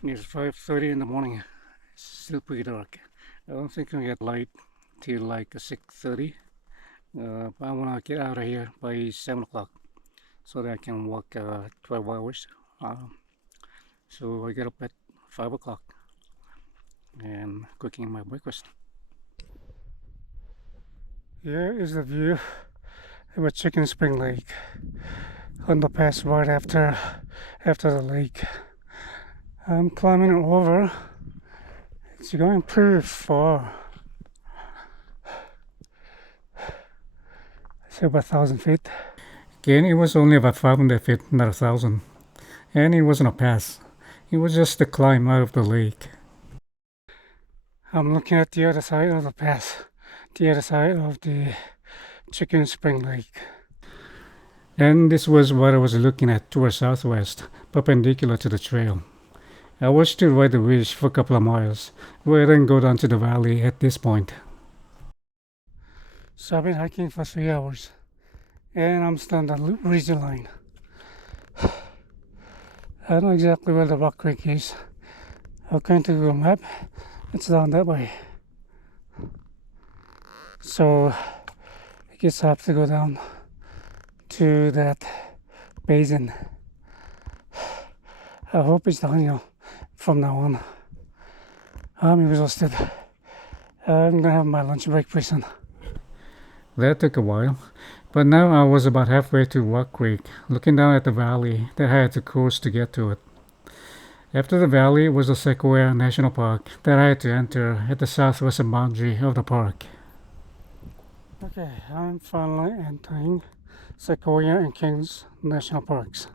It's 5:30 in the morning. It's still pretty dark. I don't think I'll get light till like 6:30. But I want to get out of here by 7 o'clock so that I can walk 12 hours. So I get up at 5 o'clock and cooking my breakfast. Here is the view of a chicken spring lake on the pass right after the lake. I'm climbing over. It's going pretty far. It's about 1,000 feet. Again, it was only about 500 feet, not 1,000. And it wasn't a pass. It was just a climb out of the lake. I'm looking at the other side of the pass, the other side of the chicken spring lake. And this was what I was looking at towards southwest, perpendicular to the trail. I was to ride the ridge for a couple of miles, where I then go down to the valley at this point. So I've been hiking for 3 hours, and I'm still on the ridge line. I don't know exactly where the Rock Creek is. According to Google Map, it's down that way. So I guess I have to go down to that basin. I hope it's downhill from now on. I'm exhausted. I'm gonna have my lunch break pretty soon. That took a while, but now I was about halfway to Rock Creek, looking down at the valley that I had to cross to get to it. After the valley was the Sequoia National Park that I had to enter at the southwestern boundary of the park. Okay, I'm finally entering Sequoia and Kings National Parks.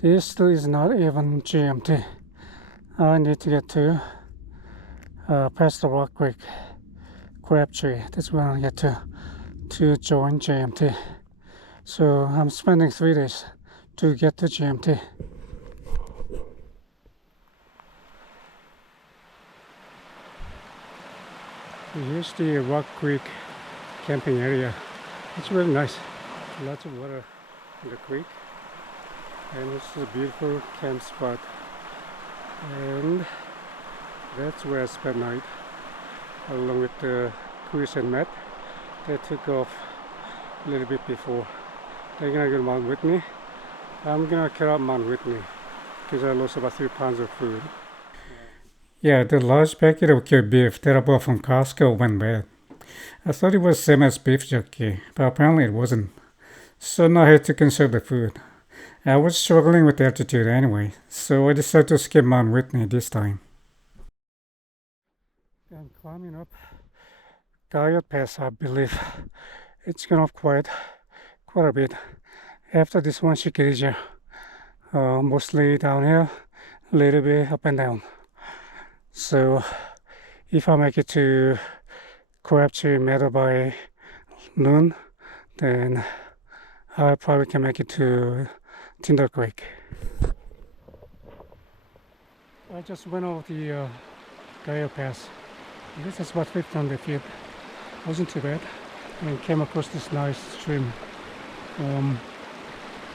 This still is not even JMT. I need to get to past the Rock Creek Crabtree. That's where I get to join JMT. So I'm spending 3 days to get to JMT. Here's the Rock Creek camping area. It's really nice. Lots of water in the creek. And this is a beautiful camp spot. And that's where I spent night, along with Chris and Matt. They took off a little bit before. They're gonna go to Mount Whitney. I'm gonna cut out Mount Whitney because I lost about 3 pounds of food. Yeah, the large packet of cured beef that I bought from Costco went bad. I thought it was same as beef jerky, but apparently it wasn't. So now I had to conserve the food. I was struggling with altitude anyway, so I decided to skip Mount Whitney this time. I'm climbing up Diet Pass, I believe. It's gone up quite a bit. After this one, Shikirija, mostly downhill, a little bit up and down. So if I make it to Crabtree Meadow by noon, then I probably can make it to Tinder Creek. I just went over the Gaia Pass. I guess it's about 1,500 feet. Wasn't too bad. And came across this nice stream.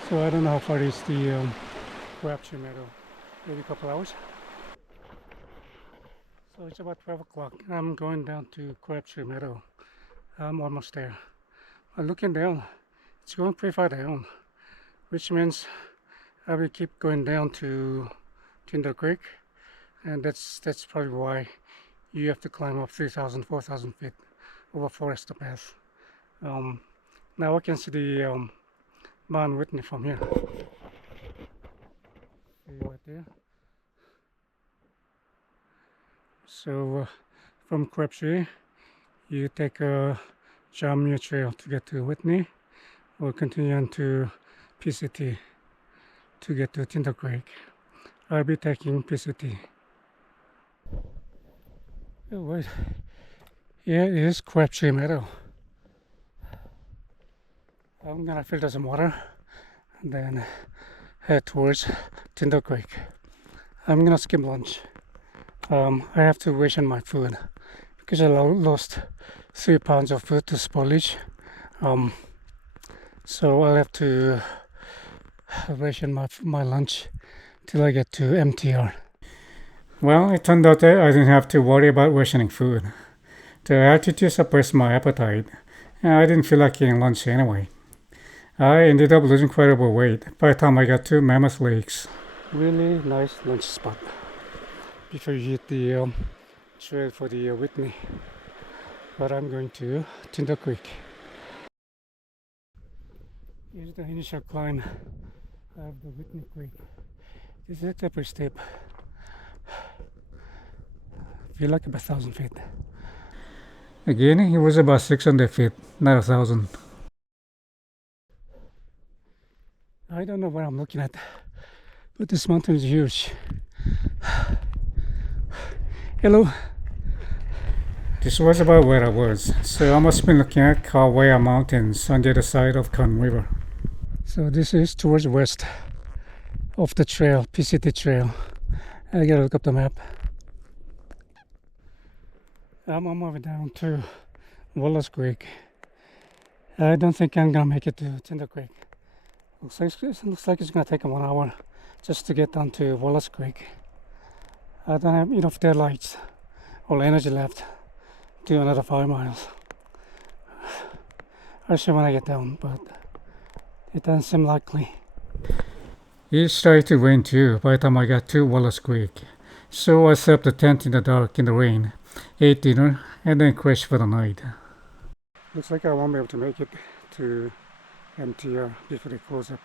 So I don't know how far is the Crabtree Meadow. Maybe a couple hours. So it's about 12 o'clock. I'm going down to Crabtree Meadow. I'm almost there. I'm looking down. It's going pretty far down, which means I will keep going down to Tinder Creek, and that's probably why you have to climb up 3,000, 4,000 feet over Forester Pass. Now I can see the Mount Whitney from here. See right there. So from Crabtree, you take a Jammu Trail to get to Whitney, or continue on to PCT to get to Tinder Creek. I'll be taking PCT. Oh wait, here is Crabtree Meadow. I'm gonna filter some water and then head towards Tinder Creek. I'm gonna skip lunch. I have to ration my food because I lost 3 pounds of food to spoilage. So I'll have to ration my lunch till I get to MTR. Well, it turned out that I didn't have to worry about rationing food. The altitude suppressed my appetite, and I didn't feel like eating lunch anyway. I ended up losing quite a bit of weight by the time I got to Mammoth Lakes. Really nice lunch spot before you hit the trail for the Whitney. But I'm going to Tinder Creek. Here's the initial climb of the Whitney Creek. This is actually pretty steep. Feel like about 1,000 feet. Again, it was about 600 feet, not 1,000. I don't know what I'm looking at, but this mountain is huge. Hello. This was about where I was, so I must have been looking at Kaweah Mountains on the other side of Khan River. So this is towards west of the trail, PCT trail. I gotta look up the map. I'm on my way down to Wallace Creek. I don't think I'm gonna make it to Tinder Creek. Looks like it's gonna take 1 hour just to get down to Wallace Creek. I don't have enough daylights or energy left to do another 5 miles. I'll see when I get down, but it doesn't seem likely. It started to rain too by the time I got to Wallace Creek. So I set up the tent in the dark in the rain, ate dinner, and then crashed for the night. Looks like I won't be able to make it to MTR before they close up.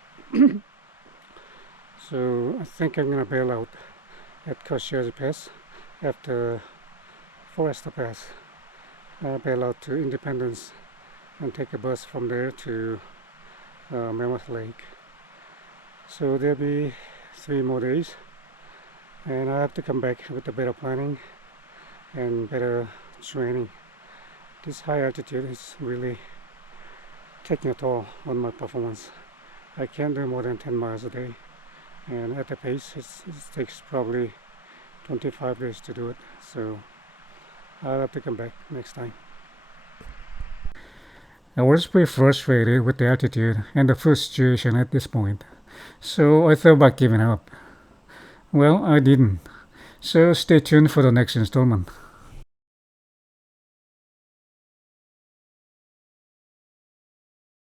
So I think I'm gonna bail out at Kosciuszko Pass after Forester Pass. I'll bail out to Independence and take a bus from there to Mammoth Lake. So there'll be 3 more days, and I have to come back with a better planning and better training. This high altitude is really taking a toll on my performance. I can't do more than 10 miles a day, and at the pace it takes probably 25 days to do it, so I'll have to come back next time. I was pretty frustrated with the altitude and the food situation at this point, so I thought about giving up. Well, I didn't, so stay tuned for the next installment.